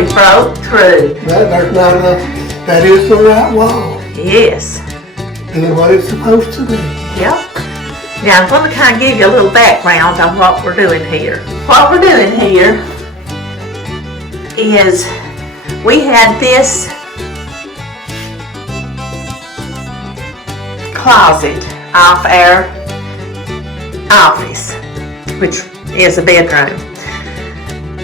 we broke through. There's not enough. That is the right wall. Yes. Doing what it's supposed to do. Yep. Now I'm going to kind of give you a little background on what we're doing here. What we're doing here is we had this closet off our office, which is a bedroom.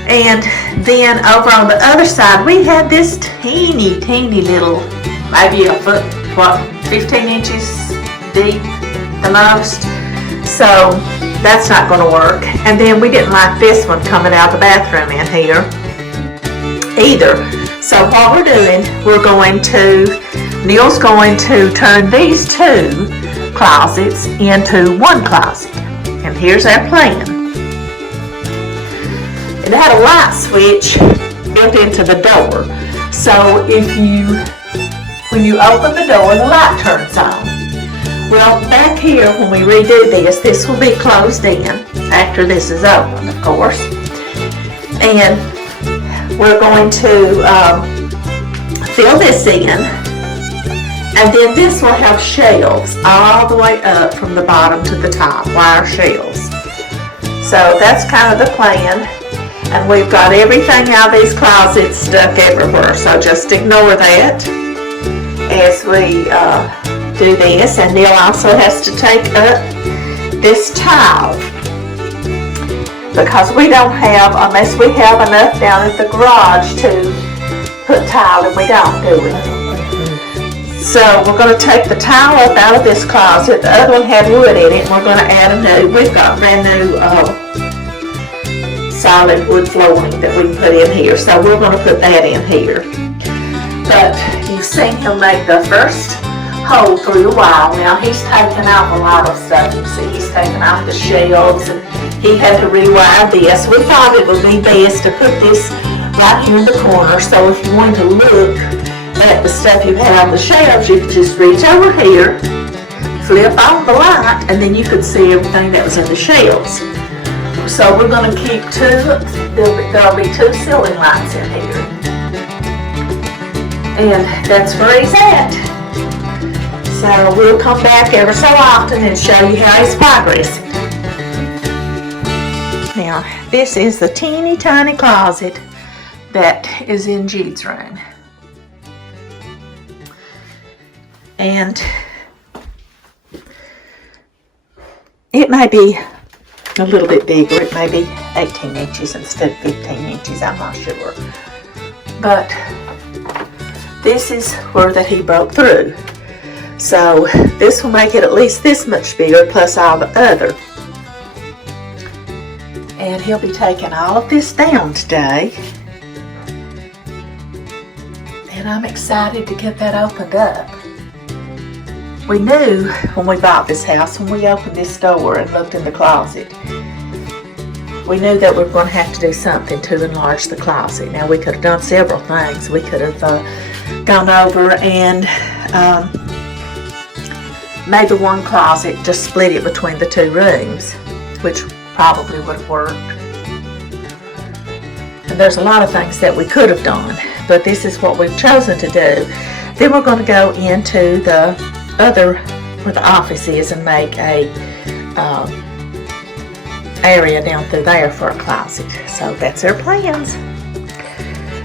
And then over on the other side, we had this teeny little, maybe a foot, 15 inches deep, the most. So that's not going to work. And then we didn't like this one coming out of the bathroom in here either. So what we're doing, Neil's going to turn these two closets into one closet. And here's our plan. It had a light switch built into the door. So when you open the door, the light turns on. Well, back here, when we redo this will be closed in after this is open, of course. And we're going to fill this in. And then this will have shelves all the way up from the bottom to the top, wire shelves. So that's kind of the plan. And we've got everything out of these closets stuck everywhere, so just ignore that as we do this. And Neil also has to take up this tile, because we don't have, unless we have enough down at the garage to put tile, and we don't, do we? So we're going to take the tile up out of this closet. The other one had wood in it, and we're going to add a new, we've got brand new solid wood flooring that we put in here, so we're going to put that in here. But you've seen him make the first hole through the wall. Now he's taken out a lot of stuff. You see, he's taken out the shelves, and he had to rewire this. We thought it would be best to put this right here in the corner, so if you wanted to look at the stuff you had on the shelves, you could just reach over here, flip on the light, and then you could see everything that was in the shelves. So we're going to keep there'll be two ceiling lights in here. And that's where he's at. So we'll come back every so often and show you how he's progressing. Now, this is the teeny tiny closet that is in Jude's room. And it may be a little bit bigger. It may be 18 inches instead of 15 inches, I'm not sure. But this is where that he broke through. So this will make it at least this much bigger, plus all the other. And he'll be taking all of this down today. And I'm excited to get that opened up. We knew when we bought this house, when we opened this door and looked in the closet, we knew that we were going to have to do something to enlarge the closet. Now, we could have done several things. We could have gone over and made the one closet, just split it between the two rooms, which probably would have worked. And there's a lot of things that we could have done, but this is what we've chosen to do. Then we're going to go into the other, where the office is, and make a area down through there for a closet. So that's our plans.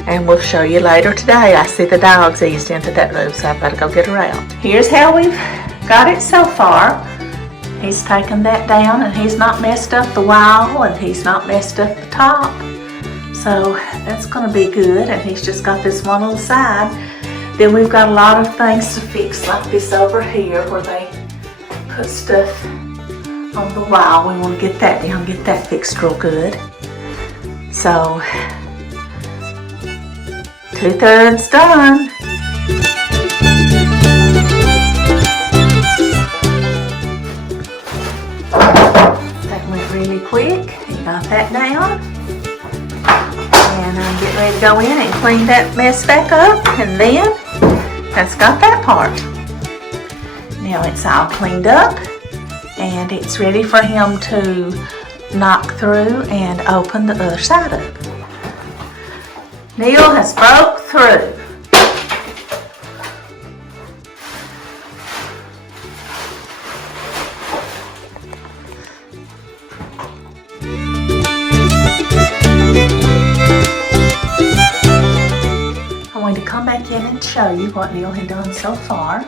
And we'll show you later today. I see the dog's eased into that room, so I've got to go get her out. Here's how we've got it so far. He's taken that down, and he's not messed up the wall, and he's not messed up the top. So that's going to be good. And he's just got this one on the side. Then we've got a lot of things to fix, like this over here where they put stuff on the wall. We want to get that down, get that fixed real good. So, 2/3 done. That went really quick. You got that down. And I'm getting ready to go in and clean that mess back up, and then that's got that part. Now it's all cleaned up, and it's ready for him to knock through and open the other side up. Neil has broke through. I'm going to come back in and show you what Neil had done so far.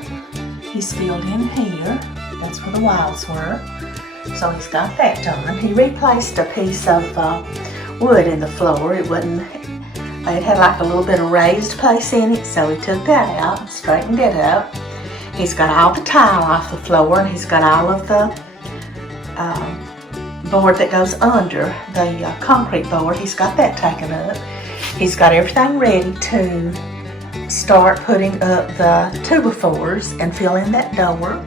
He's filled in here. That's where the wilds were. So he's got that done. He replaced a piece of wood in the floor. It had like a little bit of raised place in it, so he took that out and straightened it up. He's got all the tile off the floor, and he's got all of the board that goes under the concrete board. He's got that taken up. He's got everything ready to start putting up the 2x4s and fill in that door.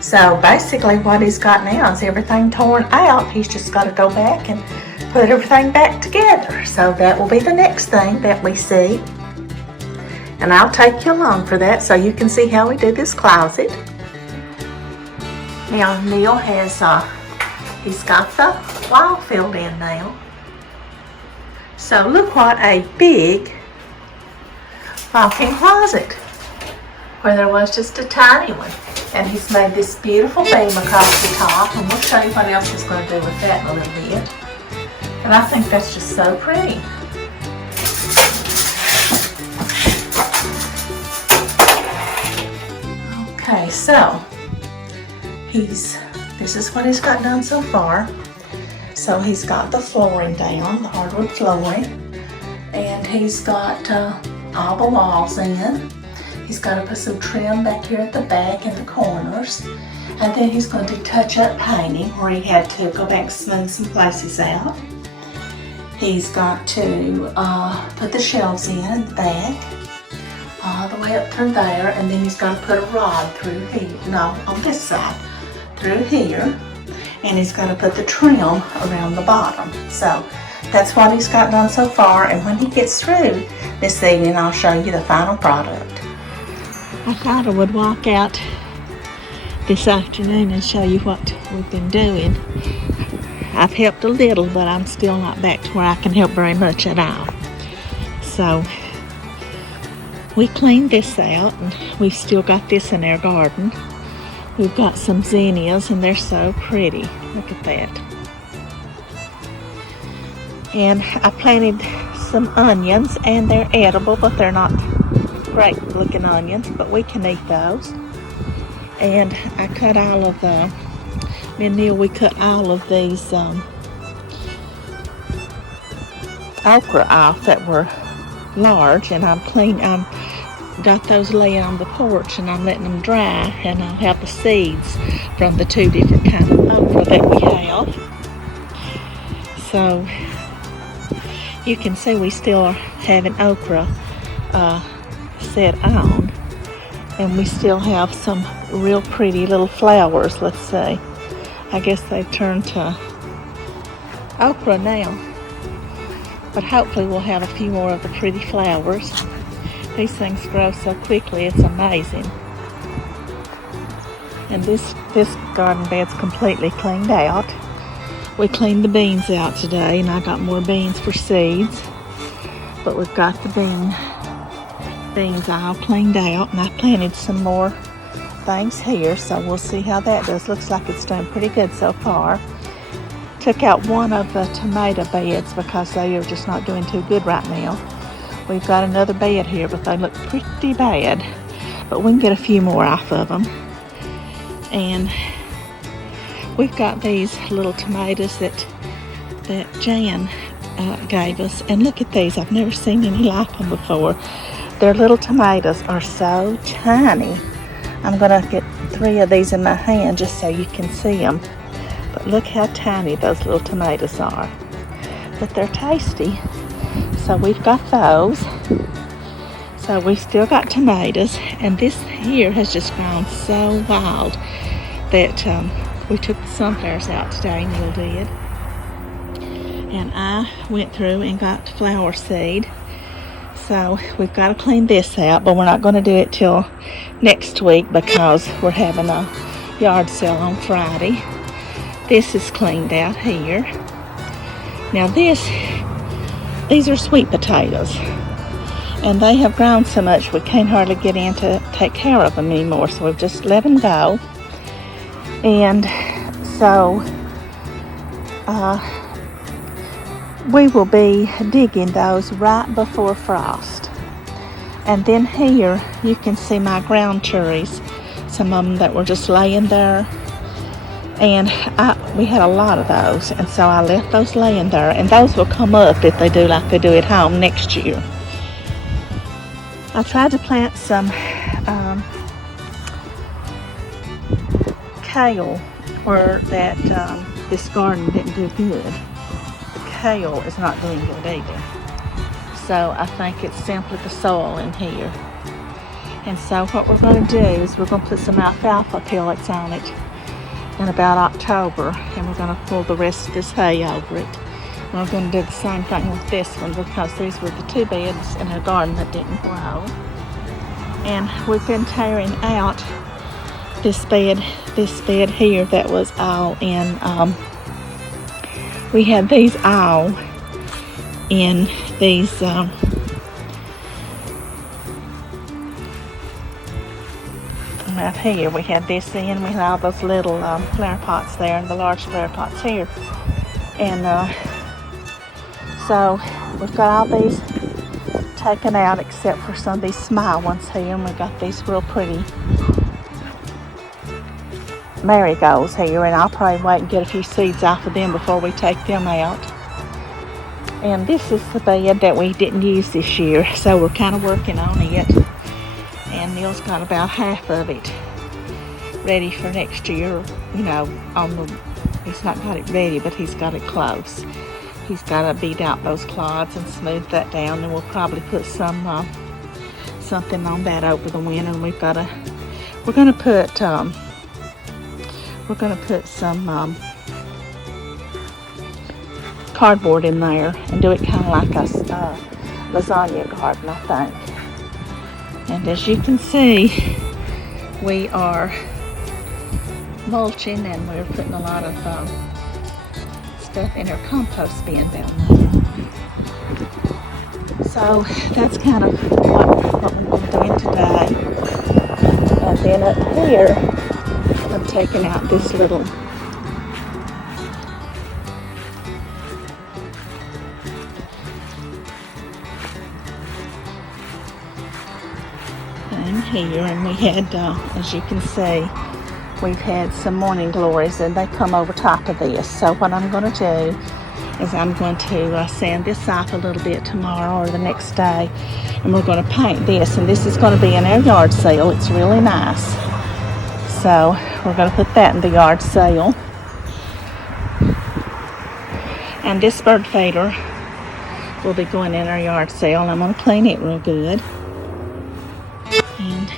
So basically what he's got now is everything torn out. He's just got to go back and put everything back together. So that will be the next thing that we see. And I'll take you along for that so you can see how we do this closet. Now Neil has, he's got the wall filled in now. So look what a big walk-in closet, where there was just a tiny one. And he's made this beautiful beam across the top, and we'll show you what else he's going to do with that in a little bit. And I think that's just so pretty. Okay, so this is what he's got done so far. So he's got the flooring down, the hardwood flooring, and he's got all the walls in. He's got to put some trim back here at the back and the corners. And then he's going to do touch-up painting where he had to go back and smooth some places out. He's got to put the shelves in the back, all the way up through there, and then he's got to put a rod through here, no, on this side, through here. And he's got to put the trim around the bottom. So that's what he's got done so far. And when he gets through this evening, I'll show you the final product. I thought I would walk out this afternoon and show you what we've been doing. I've helped a little, but I'm still not back to where I can help very much at all. So we cleaned this out, and we've still got this in our garden. We've got some zinnias, and they're so pretty. Look at that. And I planted some onions, and they're edible, but they're not great looking onions, but we can eat those. And I cut all of the, me and Neil, we cut all of these okra off that were large, and I'm got those laying on the porch, and I'm letting them dry, and I'll have the seeds from the 2 different kinds of okra that we have. So you can see we still are having okra set on, and we still have some real pretty little flowers. Let's see, I guess they've turned to okra now, but hopefully we'll have a few more of the pretty flowers. These things grow so quickly, it's amazing. And this garden bed's completely cleaned out. We cleaned the beans out today, and I got more beans for seeds. But we've got the beans all cleaned out, and I planted some more things here, so we'll see how that does. Looks like it's done pretty good so far. Took out one of the tomato beds because they are just not doing too good right now. We've got another bed here, but they look pretty bad. But we can get a few more off of them. And we've got these little tomatoes that Jan gave us. And look at these. I've never seen any like them before. Their little tomatoes are so tiny. I'm going to get 3 of these in my hand just so you can see them. But look how tiny those little tomatoes are. But they're tasty. So we've got those. So we've still got tomatoes, and this here has just gone so wild that we took the sunflowers out today, Neil did. And I went through and got flower seed. So we've got to clean this out, but we're not going to do it till next week because we're having a yard sale on Friday. This is cleaned out here. Now this these are sweet potatoes. And they have grown so much we can't hardly get in to take care of them anymore. So we've just let them go. And so we will be digging those right before frost. And then here you can see my ground cherries. Some of them that were just laying there. And we had a lot of those, and so I left those laying there, and those will come up if they do like they do at home next year. I tried to plant some kale, or that this garden didn't do good. The kale is not doing good either. So I think it's simply the soil in here. And so what we're going to do is we're going to put some alfalfa pellets on it in about October, and we're going to pull the rest of this hay over it. And we're going to do the same thing with this one, because these were the two beds in our garden that didn't grow. And we've been tearing out this bed here that was all in, we had these all in these out here. We had this in, we had all those little flower pots there and the large flower pots here. And so we've got all these taken out except for some of these small ones here, and we got these real pretty marigolds here, and I'll probably wait and get a few seeds off of them before we take them out. And this is the bed that we didn't use this year, so we're kind of working on it. And Neil's got about half of it ready for next year. You know, he's not got it ready, but he's got it close. He's got to beat out those clods and smooth that down, and we'll probably put some something on that over the winter. And we're gonna put some cardboard in there and do it kind of like a lasagna garden, I think. And as you can see, we are mulching, and we're putting a lot of stuff in our compost bin down there. So that's kind of what we're doing today. And then up here, I'm taking out this little here, and we had, as you can see, we've had some morning glories, and they come over top of this. So what I'm going to do is I'm going to sand this off a little bit tomorrow or the next day, and we're going to paint this, and this is going to be in our yard sale. It's really nice, so we're going to put that in the yard sale. And this bird feeder will be going in our yard sale, and I'm going to clean it real good. And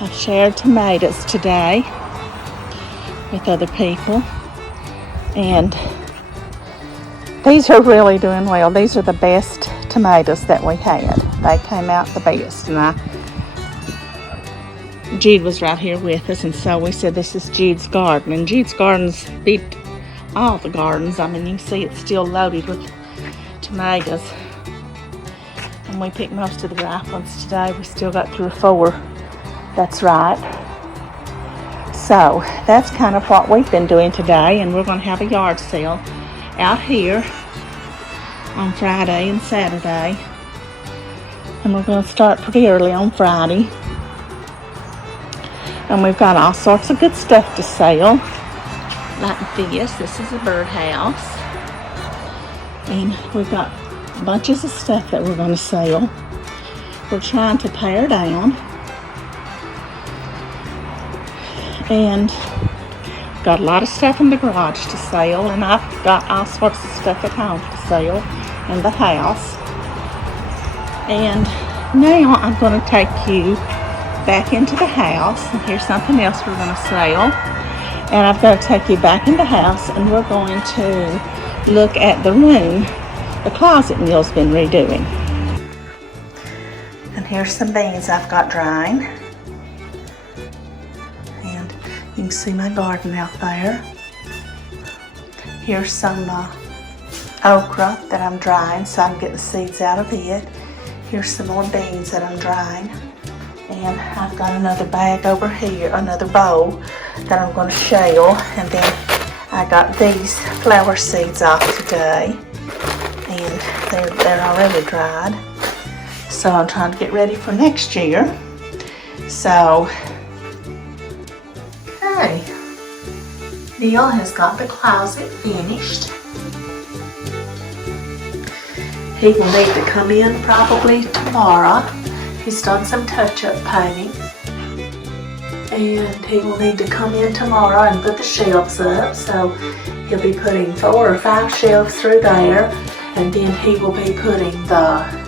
I've shared tomatoes today with other people, and these are really doing well. These are the best tomatoes that we had. They came out the best, and Jude was right here with us, and so we said this is Jude's garden, and Jude's gardens beat all the gardens. I mean, you can see it's still loaded with tomatoes. And we picked most of the ripe ones today. We still got 3 or 4 that's right. So that's kind of what we've been doing today, and we're going to have a yard sale out here on Friday and Saturday. And we're going to start pretty early on Friday. And we've got all sorts of good stuff to sell. Like this. This is a birdhouse. And we've got bunches of stuff that we're going to sell. We're trying to pare down, and got a lot of stuff in the garage to sell, and I've got all sorts of stuff at home to sell in the house. And now I'm going to take you back into the house, and here's something else we're going to sell. And I've got to take you back in the house, and we're going to look at the room, the closet Neil's been redoing. And here's some beans I've got drying. And you can see my garden out there. Here's some okra that I'm drying, so I'm getting seeds out of it. Here's some more beans that I'm drying. And I've got another bag over here, another bowl that I'm going to shell. And then I got these flower seeds off today. And they're already dried. So I'm trying to get ready for next year. So, okay. Neil has got the closet finished. He will need to come in probably tomorrow. He's done some touch-up painting. And he will need to come in tomorrow and put the shelves up. So he'll be putting 4 or 5 shelves through there. And then he will be putting the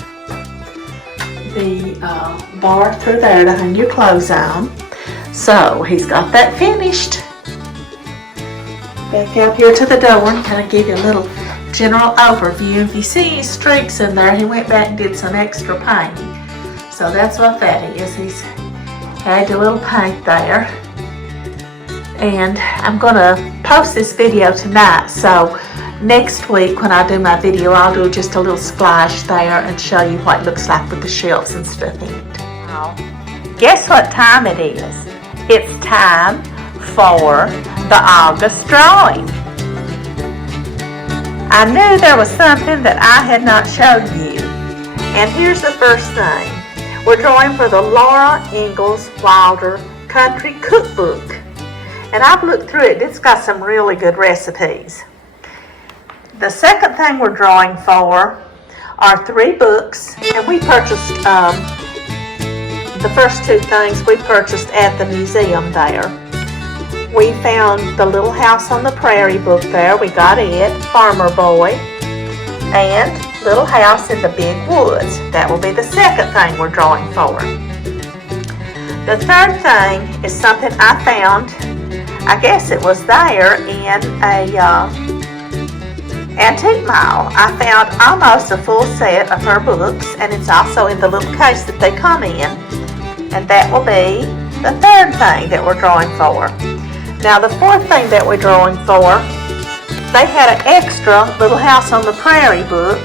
bar through there to hang your clothes on. So he's got that finished. Back out here to the door and kind of give you a little general overview. If you see his streaks in there, he went back and did some extra painting. So that's what that is. He's had a little paint there. And I'm going to post this video tonight. So next week when I do my video, I'll do just a little splash there and show you what it looks like with the shelves and stuff in it. Guess what time it is? It's time for the August drawing. I knew there was something that I had not showed you. And here's the first thing. We're drawing for the Laura Ingalls Wilder Country Cookbook. And I've looked through it. It's got some really good recipes. The second thing we're drawing for are 3 books. And we purchased, the first 2 things we purchased at the museum there. We found the Little House on the Prairie book there. We got it, Farmer Boy, and Little House in the Big Woods. That will be the second thing we're drawing for. The third thing is something I found, I guess it was there in a antique mall. I found almost a full set of her books, and it's also in the little case that they come in. And that will be the third thing that we're drawing for. Now the fourth thing that we're drawing for, they had an extra Little House on the Prairie book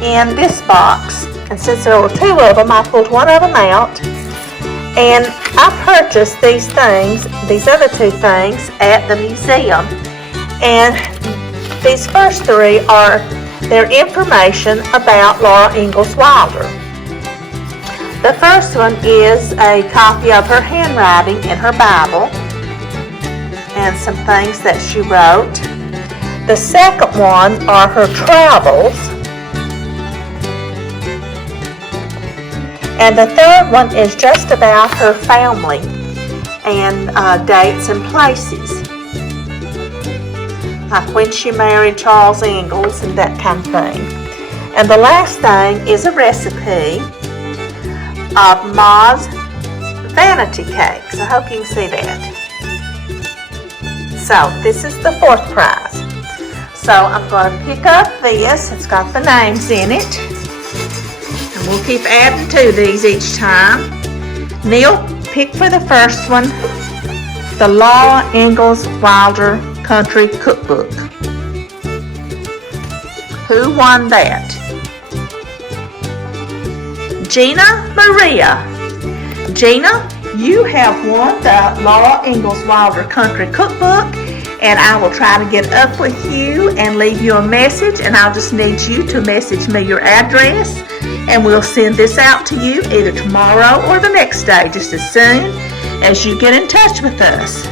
in this box. And since there were 2 of them, I pulled one of them out. And I purchased these things, these other 2 things, at the museum. And these first 3 are their information about Laura Ingalls Wilder. The first one is a copy of her handwriting in her Bible and some things that she wrote. The second one are her travels. And the third one is just about her family and dates and places. Like when she married Charles Ingalls and that kind of thing. And the last thing is a recipe of Ma's vanity cakes. I hope you can see that. So this is the 4th prize. So I'm going to pick up this. It's got the names in it. And we'll keep adding to these each time. Neil, pick for the first one, the Laura Ingalls Wilder Country Cookbook. Who won that? Gina Maria. Gina, you have won the Laura Ingalls Wilder Country Cookbook, and I will try to get up with you and leave you a message, and I'll just need you to message me your address, and we'll send this out to you either tomorrow or the next day, just as soon as you get in touch with us.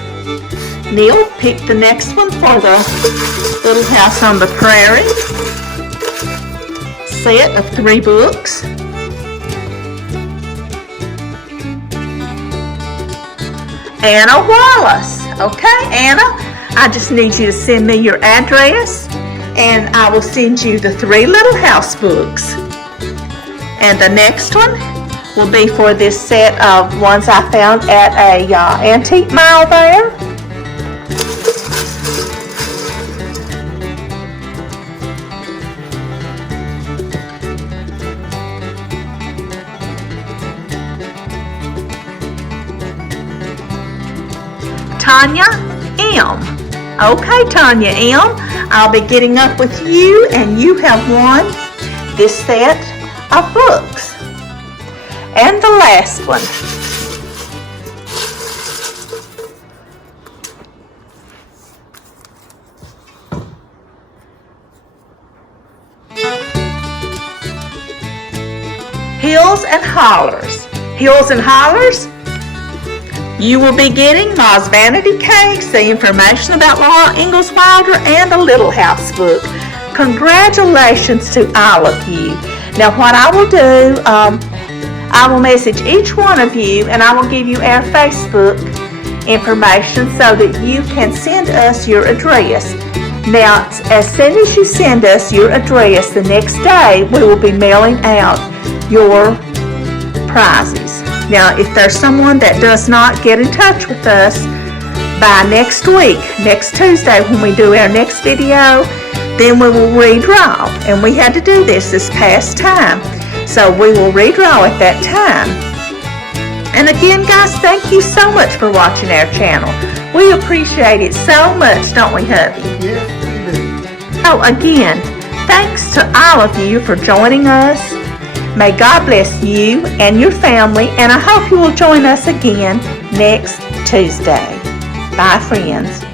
Neil, pick the next one for the Little House on the Prairie set of 3 books. Anna Wallace. Okay, Anna, I just need you to send me your address and I will send you the 3 Little House books. And the next one will be for this set of ones I found at a antique mall there. Tanya M. Okay, Tanya M. I'll be getting up with you, and you have won this set of books. And the last one. Hills and Hollers. Hills and Hollers, you will be getting Ma's Vanity Cakes, the information about Laura Ingalls Wilder, and the Little House book. Congratulations to all of you. Now what I will do, I will message each one of you, and I will give you our Facebook information so that you can send us your address. Now, as soon as you send us your address, the next day we will be mailing out your prizes. Now, if there's someone that does not get in touch with us by next week, next Tuesday when we do our next video, then we will redraw. And we had to do this past time. So we will redraw at that time. And again, guys, thank you so much for watching our channel. We appreciate it so much, don't we, hubby? Yes, we do. So again, thanks to all of you for joining us. May God bless you and your family, and I hope you will join us again next Tuesday. Bye, friends.